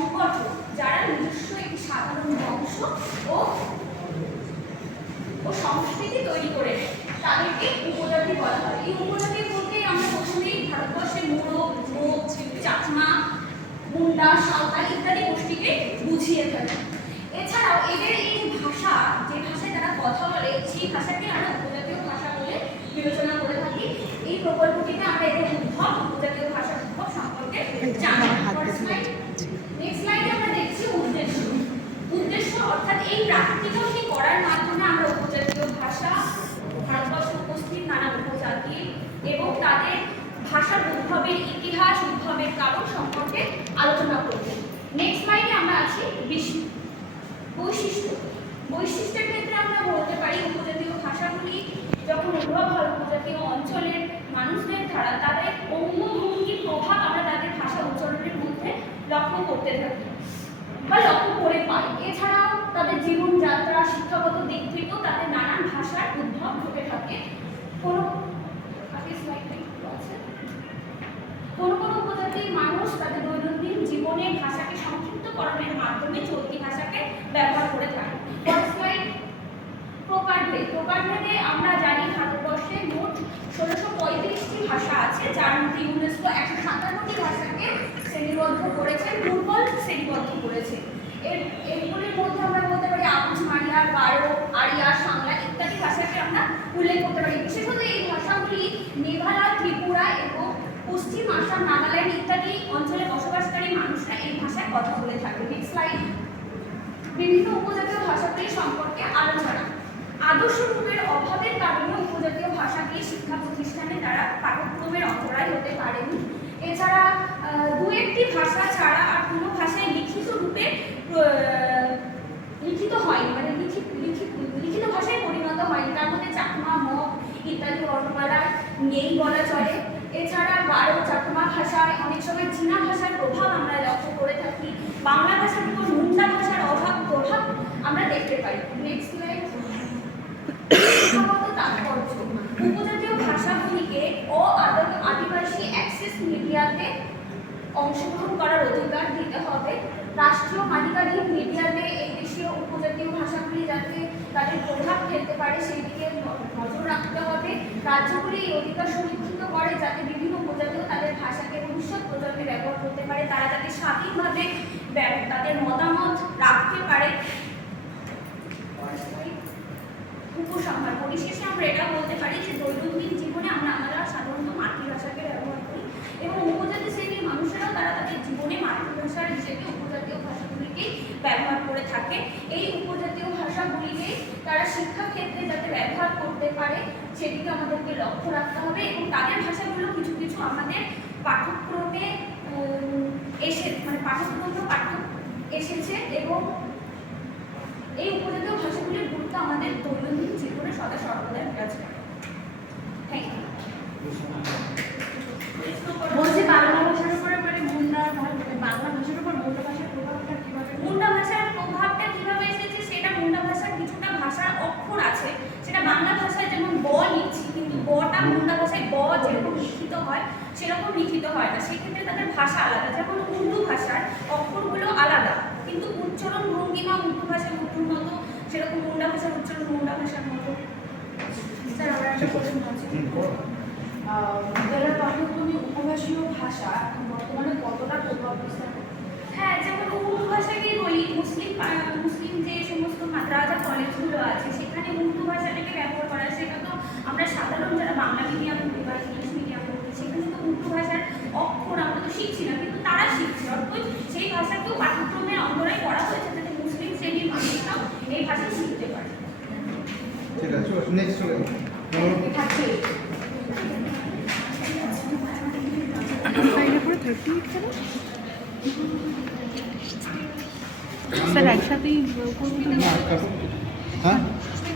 সংগঠন যারা নিজস্ব একটি সাধারণ বংশ ও সংস্কৃতি তৈরি করে তাদেরকে উপজাতি বলা হয়। এই উপজাতি বলতে আমরা প্রথমেই ভারতবর্ষের মোরগ, গোপ, চাকমা, মুন্ডা, সাঁওতাল ইত্যাদি গোষ্ঠীকে বুঝিয়ে থাকি। এছাড়াও এদের এই ভাষা, যে ভাষায় তারা কথা বলে, সেই ভাষাকে আমরা উপজাতীয় ভাষা বলে বিবেচনা করে থাকি। এই প্রকল্পটিতে আমরা এদের উদ্ভব, উপজাতীয় ভাষার উদ্ভব সম্পর্কে জানি। নেক্সট স্লাইডে আমরা দেখছি উদ্দেশ্য অর্থাৎ এই প্রাকৃতিকটি করার মাধ্যমে আমরা উপজাতীয় ভাষা, ভারতবর্ষে উপস্থিত নানা উপজাতি এবং তাদের ভাষার উদ্ভবের ইতিহাস, উদ্ভবের কারণ সম্পর্কে আলোচনা করব। নেক্সট স্লাইডে আমরা আছি বৈশিষ্ট্যের ক্ষেত্রে আমরা বলতে পারি উপজাতীয় ভাষাগুলি যখন উদ্ভব হয় উপজাতীয় অঞ্চলের মানুষদের দ্বারা তাদের অঙ্গভঙ্গির প্রভাব আমরা তাদের ভাষা উচ্চারণের মধ্যে লক্ষ্য করতে থাকি বা লক্ষ্য করে পাই। এছাড়াও তাদের জীবনযাত্রা, শিক্ষাগত দিক থেকেও তাদের নানান ভাষার উদ্ভব ঘটে থাকে। কোনো উপজাতির মানুষ তাদের দৈনন্দিন জীবনে ভাষাকে সংক্ষিপ্তকরণের মাধ্যমে চলতি ভাষাকে ব্যবহার করে থাকে। প্রকারভেদে আমরা জানি ভারতবর্ষে মোট 1635টি ভাষা আছে, যার মধ্যে ইউনেস্কো 157টি ভাষাকে শ্রেণীবদ্ধ করেছে, দুর্বল শ্রেণীবদ্ধ করেছে। এগুলির মধ্যে আমরা বলতে পারি আবুজ, মারিয়া, গারো, আরিয়া, সাংলা ইত্যাদি ভাষাকে আমরা উল্লেখ করতে পারি। বিশেষত এই ভাষাগুলি মেঘালয়, ত্রিপুরা এবং পশ্চিম আসাম, নাগাল্যান্ড ইত্যাদি অঞ্চলে বসবাসকারী মানুষরা এই ভাষায় কথা বলে থাকে। Next slide. বিভিন্ন উপজাতীয় ভাষাগুলি সম্পর্কে আলোচনা। আদর্শ রূপের অভাবের কারণে উপজাতীয় ভাষাগুলি শিক্ষা প্রতিষ্ঠানে তারা পাঠ্যক্রমের অন্তরায় হতে পারেনি। এছাড়া দু একটি ভাষা ছাড়া আর কোনো ভাষায় লিখিত রূপে লিখিত হয়নি, মানে লিখিত ভাষায় পরিণত হয়নি। তার মধ্যে চাকমা, মগ ইত্যাদি বর্ণমালার নেই বলা চলে। এছাড়া গারো, চাকমা ভাষায় অনেক সময় চীনা ভাষার প্রভাব আমরা লক্ষ্য করে থাকি। বাংলা ভাষার উপর মুন্ডা ভাষার প্রভাব আমরা দেখতে পাই। Next slide. তাৎপর্য। উপজাতীয় ভাষাগুলিকে আদিবাসী অ্যাক্সেস মিডিয়াতে অংশগ্রহণ করার অধিকার দিতে হবে। রাষ্ট্রীয় মালিকাধীন মিডিয়াতে এই দেশীয় উপজাতীয় ভাষাগুলি যাতে তাদের প্রভাব ফেলতে পারে সেই দিকে নজর রাখতে হবে। রাজ্যগুলি এই অধিকার সুনিশ্চিত করে যাতে বিভিন্ন উপজাতীয় তাদের ভাষাকে ভবিষ্যৎ প্রজন্মে ব্যবহার করতে পারে, তারা যাতে স্বাধীনভাবে তাদের মতামত রাখতে পারে। উপসংহার। পরিশেষে আমরা এটা বলতে পারি যে দৈনন্দিন জীবনে আমরা সাধারণত মাতৃভাষাকে ব্যবহার করি এবং উপজাতি শ্রেণীর মানুষেরাও তারা তাদের জীবনে মাতৃভাষার হিসেবে উপজাতীয় ভাষাগুলিকেই ব্যবহার করে থাকে। এই উপজাতীয় ভাষাগুলিকে তারা শিক্ষাক্ষেত্রে যাতে ব্যবহার করতে পারে সেদিকে আমাদেরকে লক্ষ্য রাখতে হবে এবং তাদের ভাষাগুলো কিছু কিছু আমাদের পাঠ্যক্রমে এসেছে এবং এই উপজাতীয় ভাষাগুলির গুরুত্ব আমাদের দৈনন্দিন জীবনে সদা সর্বদা বিরাজ করে। Thank you. বলছি বাংলা ভাষার উপরে বাংলা ভাষার উপর মুন্ডা ভাষার প্রভাবটা কিভাবে এসেছে সেটা মুন্ডা ভাষার কিছুটা ভাষার অক্ষর আছে, সেটা বাংলা ভাষায় যেমন ব লিখছি কিন্তু বটা মুন্ডা ভাষায় ব যেরকম লিখিত হয় সেরকম লিখিত হয় না, সেক্ষেত্রে তাদের ভাষা আলাদা। যেমন উর্দু ভাষার অক্ষরগুলো আলাদা কিন্তু উচ্চারণ ভঙ্গিমা উর্দু ভাষার উর্দুর মতো, সেরকম মুন্ডা ভাষার উচ্চারণ মুন্ডা ভাষার মতো। স্যার আমার একটা প্রশ্ন আছে, বিদ্যালয়ের পাঠ্যক্রমে উপভাষীয় ভাষা বর্তমানে কতটা প্রভাব বিস্তার করে? হ্যাঁ, যেমন উর্দু ভাষাকেই বলি, মুসলিম যে সমস্ত মাদ্রাসা কলেজগুলো আছে সেখানে উর্দু ভাষাটাকে ব্যবহার করা, সেটা তো আমরা সাধারণ যারা বাংলা মিডিয়াম বা ইংলিশ মিডিয়াম পড়ি সেখানে তো উর্দু ভাষার অক্ষর আমরা তো শিখছি না কিন্তু তারা শিখছে, অর্থাৎ সেই ভাষাকেও পাঠ্যক্রমের অন্তরায় করা হয়েছে যাতে মুসলিম শ্রেণীর মানুষরাও এই ভাষা শিখতে পারে। ঠিক আছে, নেক্সট চলে যাবো। স্যার একসাথেই হ্যাঁ